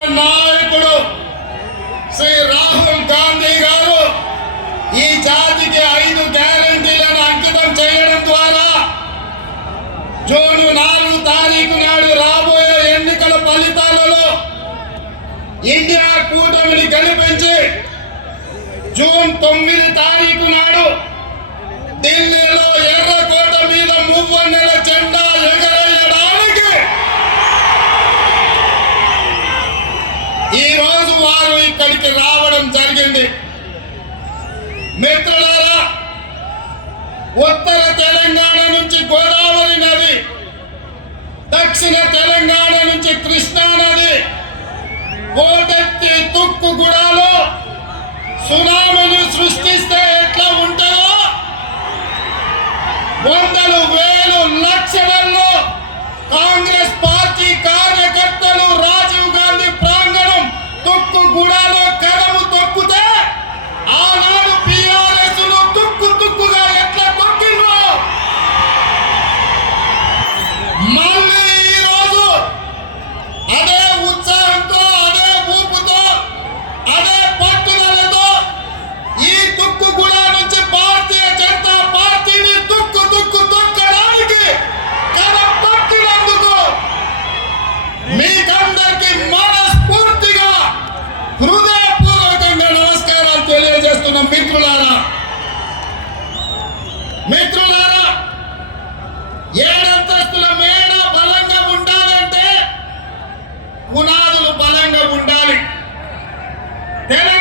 నాయకుడు శ్రీ రాహుల్ గాంధీ గారు ఈ జాతికి ఐదు గ్యారంటీలను అంకితం చేయడం ద్వారా జూన్ నాలుగు తారీఖు నాడు రాబోయే ఎన్నికల ఫలితాలలో ఇండియా కూటమిని కనిపించి జూన్ తొమ్మిది తారీఖు నాడు ఢిల్లీలో బయటికి రావడం జరిగింది. మిత్రులారా ఉత్తర తెలంగాణ నుంచి గోదావరి నది దక్షిణ తెలంగాణ నుంచి కృష్ణా నది కోటెత్తి తుక్కుగూడలో సునామీని సృష్టిస్తే ఎట్లా ఉంటాయో? వందలు వేలు లక్షలలో మిత్రులారా మిత్రులారా ఏడంతస్తుల మేడ బలంగా ఉండాలంటే పునాదులు బలంగా ఉండాలి. తెలంగాణ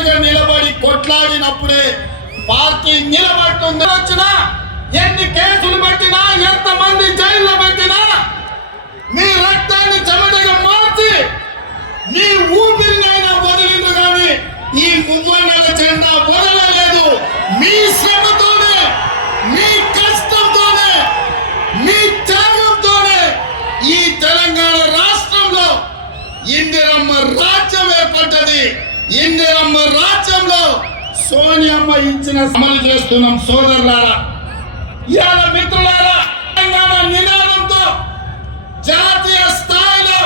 సైనికులుగా నిలబడి కొట్లాడినప్పుడే పార్టీ నిలబడుతుంది. వచ్చినా ఎన్ని కేసులు పెట్టినా ఎంత మంది జైల్లో పెట్టినా మీ రక్తాన్ని చెమటగా మార్చి మీ ఊపిరినైనా వదిలింది కానీ ఈ మువ్వన్నెల జెండా వదలలేదు. మీ శ్రమతోనే మీ కష్టంతోనే మీ త్యాగంతోనే ఈ తెలంగాణ రాష్ట్రంలో ఇందిరమ్మ రాజ్యం ఏర్పడ్డది. ఇందిరమ్మ రాజ్యంలో సోనియమ్మ ఇచ్చిన అమలు చేస్తున్నాం సోదరులారా. ఇవాళ మిత్రులారా తెలంగాణ నినాదంతో జాతీయ స్థాయిలో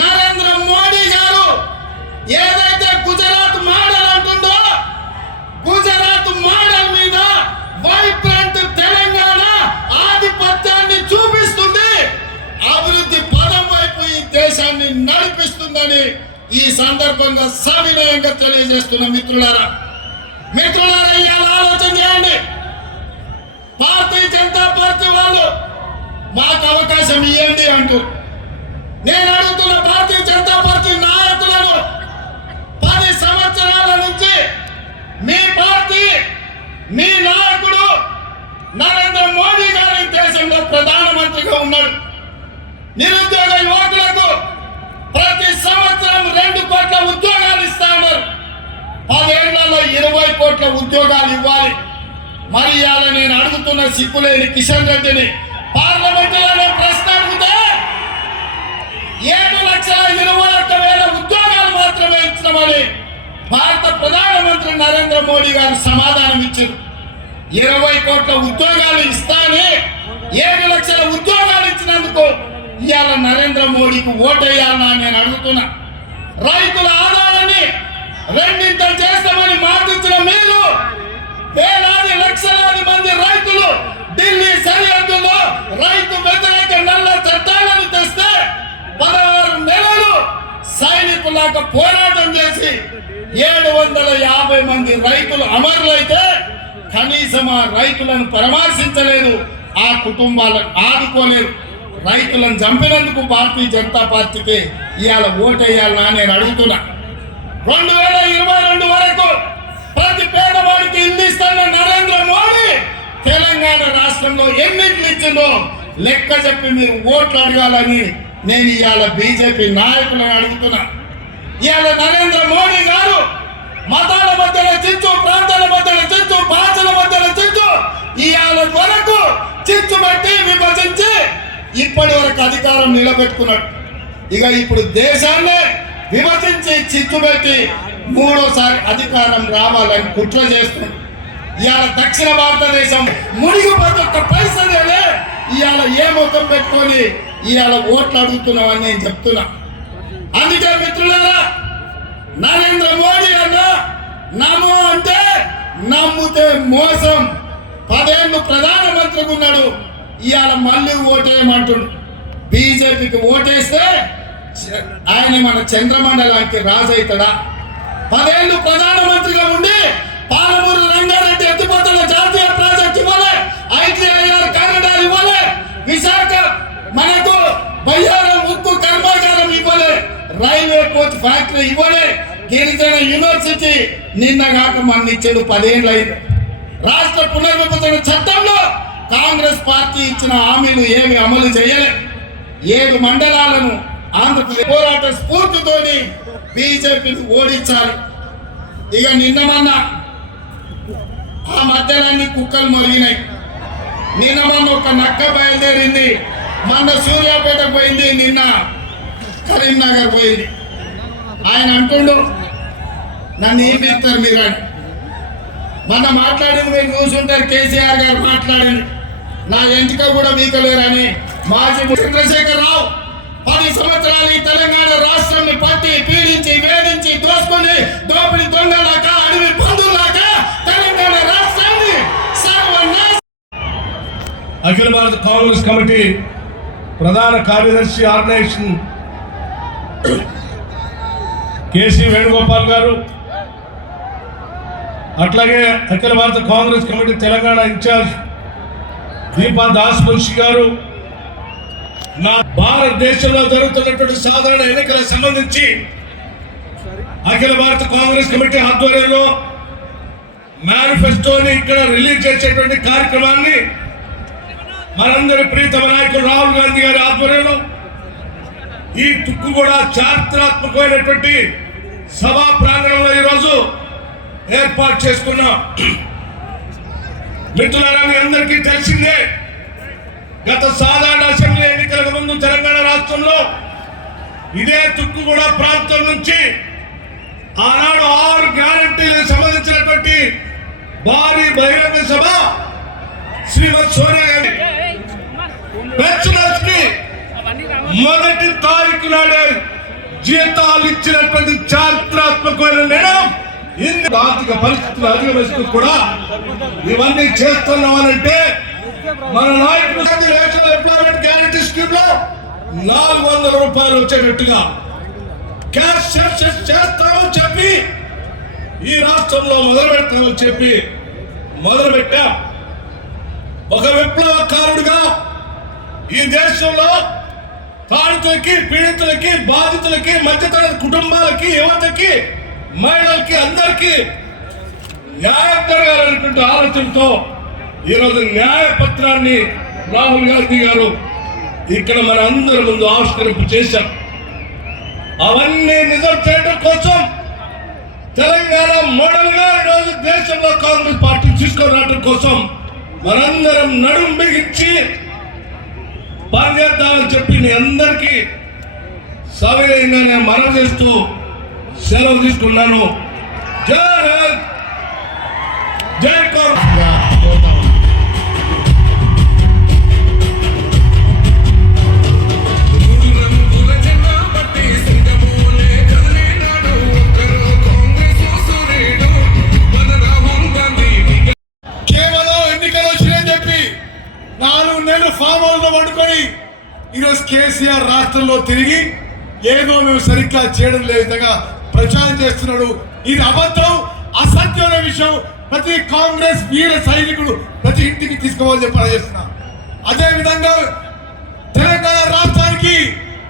నరేంద్ర మోడీ గారు ఏదైతే గుజరాత్ మోడల్ అంటుందో గుజరాత్ మోడల్ మీద వైబ్రెంట్ తెలంగాణ ఆధిపత్యాన్ని చూపిస్తుంది. అభివృద్ధి పదం వైపు ఈ దేశాన్ని నడిపిస్తుందని ఈ సందర్భంగా సవినయంగా తెలియజేస్తున్న మిత్రులారా మిత్రులారా ఇవాళ ఆలోచన చేయండి. భారతీయ జనతా పార్టీ వాళ్ళు మాకు అవకాశం ఇవ్వండి అంటూ. నేను అడుగుతున్న భారతీయ జనతా పార్టీ నాయకులను పది సంవత్సరాల నుంచి మీ పార్టీ మీ నాయకుడు నరేంద్ర మోడీ గారి దేశంలో ప్రధానమంత్రిగా ఉన్నాడు నిరుద్యోగ యువకులకు ప్రతి సంవత్సరం రెండు కోట్ల ఉద్యోగాలు ఇస్తా ఉన్నారు పదేళ్ళలో ఇరవై కోట్ల ఉద్యోగాలు ఇవ్వాలి. మరి ఇవాళ నేను అడుగుతున్న సిగ్గులేని కిషన్ రెడ్డిని పార్లమెంటులోనే ప్రశ్న అడిగితే ఏడు లక్షల ఇరవై ఒక్క వేల ఉద్యోగాలు మాత్రమే ఇచ్చినామని భారత ప్రధానమంత్రి నరేంద్ర మోడీ గారు సమాధానం ఇచ్చారు. ఇరవై కోట్ల ఉద్యోగాలు ఇస్తానే ఏడు లక్షల ఉద్యోగాలు ఇచ్చినందుకు ఇవాళ నరేంద్ర మోడీకి ఓటేయాలని నేను అడుగుతున్నా. రైతుల ఆదాయం రెండింతలు చేస్తామని మాటిచ్చిన మీరు వేలాది లక్షలాది మంది రైతులు ఢిల్లీ సరిహద్దులో రైతు వ్యతిరేక నల్ల చట్టాలను తెస్తే పదహారు నెలలు సైనికులాగా పోరాటం చేసి ఏడు వందల యాభై మంది రైతులు అమరులైతే కనీసం ఆ రైతులను పరామర్శించలేదు ఆ కుటుంబాలను ఆదుకోలేదు. రైతులను చంపినందుకు భారతీయ జనతా పార్టీకి ఇవాళ ఓటేయాలని నేను అడుగుతున్నా. రెండు వేల ఇరవై రెండు వరకు ప్రతి పేదవాడికి ఇల్లు నరేంద్ర మోడీ తెలంగాణ రాష్ట్రంలో ఎన్నింటిని ఇచ్చిందో లెక్క చెప్పి మీరు ఓట్లు అడగాలని నేను ఇవాళ బీజేపీ నాయకులను అడుగుతున్నా. ఇవాళ నరేంద్ర మోడీ గారు చిచ్చు ప్రాంతాల మధ్యన చిచ్చు భాషల మధ్యన చిచ్చు ఇవాళ వరకు చిచ్చు పెట్టి విభజించి ఇప్పటి వరకు అధికారం నిలబెట్టుకున్నాడు. ఇక ఇప్పుడు దేశాన్నే విభజించి చిచ్చు పెట్టి మూడోసారి అధికారం రావాలని కుట్ర చేస్తుంది. ఇవాళ దక్షిణ భారతదేశం మునిగిపోతే ఒక్క పైసలే ఇవాళ ఏ ముఖం పెట్టుకొని ఇవాళ ఓట్లు అడుగుతున్నామని నేను చెప్తున్నా. అందుకే మిత్రులారా నరేంద్ర మోడీ అన్న నమో అంటే నమ్ముతే మోసం. పదేళ్ళు ప్రధానమంత్రికి ఉన్నాడు. ఇవాళ మళ్ళీ ఓటేయమంటుడు. బీజేపీకి ఓటేస్తే ఆయన మన చంద్రమండలానికి రాజు అవుతాడా పదేళ్ళు ప్రధానమంత్రిగా ఉండి పాలమూరు రంగారెడ్డి ఎత్తిపోతల జాతీయ ప్రాజెక్ట్ ఇవ్వాలి ఐటీఐఆర్ కారిడార్ ఇవ్వలే విశాఖ మనకు బయ్యారం ఉక్కు కర్మాగారం ఇవ్వలే రైల్వే కోచ్ ఫ్యాక్టరీ ఇవ్వలే గిరిజన యూనివర్సిటీ నిన్న కాక మన ఇచ్చాడు పదేళ్ళు అయింది రాష్ట్ర పునర్విభజన చట్టంలో కాంగ్రెస్ పార్టీ ఇచ్చిన హామీలు ఏమి అమలు చేయలే. ఏడు మండలాలను ఆంధ్రప్రదేశ్ పోరాట స్ఫూర్తితోని బీజేపీని ఓడించాలి. ఇక నిన్న మొన్న ఆ మధ్యలాన్ని కుక్కలు మొరిగినాయి నిన్న మొన్న ఒక నక్క బయలుదేరింది. మొన్న సూర్యాపేట పోయింది నిన్న కరీంనగర్ పోయింది. ఆయన అంటుండు నన్ను ఏం చెప్తారు మీరు అని. మొన్న మాట్లాడింది మీరు చూసుంటారు కేసీఆర్ గారు మాట్లాడింది నా ఎంటిక కూడా మీకలేరని మాజీ చంద్రశేఖర్ రావు పది సంవత్సరాలు ఈ తెలంగాణ రాష్ట్రాన్ని పట్టి పీడించి వేధించి దోసుకుని దోపిడి దొంగలాక అడవి పందులాక తెలంగాణ రాష్ట్రాన్ని అఖిల భారత కాంగ్రెస్ కమిటీ ప్రధాన కార్యదర్శి ఆర్గనైజేషన్ కేసీ వేణుగోపాల్ గారు అట్లాగే అఖిల భారత కాంగ్రెస్ కమిటీ తెలంగాణ ఇన్ఛార్జ్ దీపా దాస్ మున్షి గారు నా భారతదేశంలో జరుగుతున్నటువంటి సాధారణ ఎన్నికలకు సంబంధించి అఖిల భారత కాంగ్రెస్ కమిటీ ఆధ్వర్యంలో మేనిఫెస్టోని ఇక్కడ రిలీజ్ చేసేటువంటి కార్యక్రమాన్ని మనందరి ప్రీతమ నాయకుడు రాహుల్ గాంధీ గారి ఆధ్వర్యంలో ఈ తుక్కు కూడా చారిత్రాత్మకమైనటువంటి సభా ప్రాంగణంలో ఈరోజు ఏర్పాటు చేసుకున్నాం. మిత్రులారా మీ అందరికీ తెలిసిందే గత సాధారణ అసెంబ్లీ ఎన్నికలకు ముందు తెలంగాణ రాష్ట్రంలో ఇదే తుక్కుగూడ ప్రాంతం నుంచి ఆనాడు ఆరు గ్యారంటీలకు సంబంధించినటువంటి భారీ బహిరంగ సభ శ్రీమతి సోనియా గాంధీ. పెన్షనర్స్ మొదటి తారీఖు నాడే జీతాలు ఇచ్చినటువంటి చారిత్రాత్మకమైన నిర్ణయం ఇందు ఆర్థిక పరిస్థితులు అధిగమిస్తూ కూడా ఇవన్నీ చేస్తున్నామనంటే మన నాయకులు నేషనల్ ఎంప్లాయ్మెంట్ గ్యారంటీ స్కీమ్లో నాలుగు వందల రూపాయలు వచ్చేటట్టుగా క్యాష్ సెన్సెస్ చేస్తామని చెప్పి ఈ రాష్ట్రంలో మొదలు పెడతామని చెప్పి మొదలు పెట్టా. ఒక విప్లవకారుడిగా ఈ దేశంలో తాడితులకి పీడితులకి బాధితులకి మధ్యతరగతి కుటుంబాలకి యువతకి మహిళలకి అందరికీ న్యాయం జరగాలనుకుంటే ఆలోచనతో ఈరోజు న్యాయపత్రాన్ని రాహుల్ గాంధీ గారు ఇక్కడ మన అందరి ముందు ఆవిష్కరింపు చేశారు. అవన్నీ నిజం చేయడం కోసం తెలంగాణ మోడల్గా ఈరోజు దేశంలో కాంగ్రెస్ పార్టీ తీసుకురావడం కోసం మనందరం నడుం బిగించి పనిచేద్దామని చెప్పి మీ అందరికీ సవినయంగా నేను మనం చేస్తూ సెలవు తీసుకున్నాను. జై జై కాంగ్రెస్. రాష్ట్రంలో తిరిగి ఏదో మేము సరిగ్గా చేయడం లేదు విధంగా ప్రచారం చేస్తున్నాడు. ఇది అబద్ధం అసత్యమైన విషయం ప్రతి కాంగ్రెస్ వీర సైనికుడు ప్రతి ఇంటికి తీసుకోవాలని చెప్పి అదే విధంగా తెలంగాణ రాష్ట్రానికి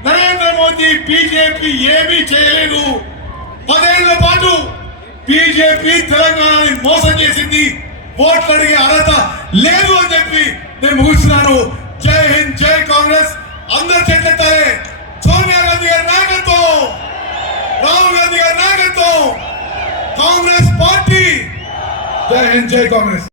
నరేంద్ర మోదీ బీజేపీ ఏమీ చేయలేదు. పదేళ్ళ పాటు బీజేపీ తెలంగాణని మోసం చేసింది. ఓట్లు అడిగే అర్హత లేదు అని చెప్పి నేను ముగిస్తున్నాను. జై హింద్ జై కాంగ్రెస్. అందరు చేతులెత్తాలి సోనియా గాంధీ గారి నాయకత్వం రాహుల్ గాంధీ గారి నాయకత్వం కాంగ్రెస్ పార్టీ. జై హింద్ జై కాంగ్రెస్.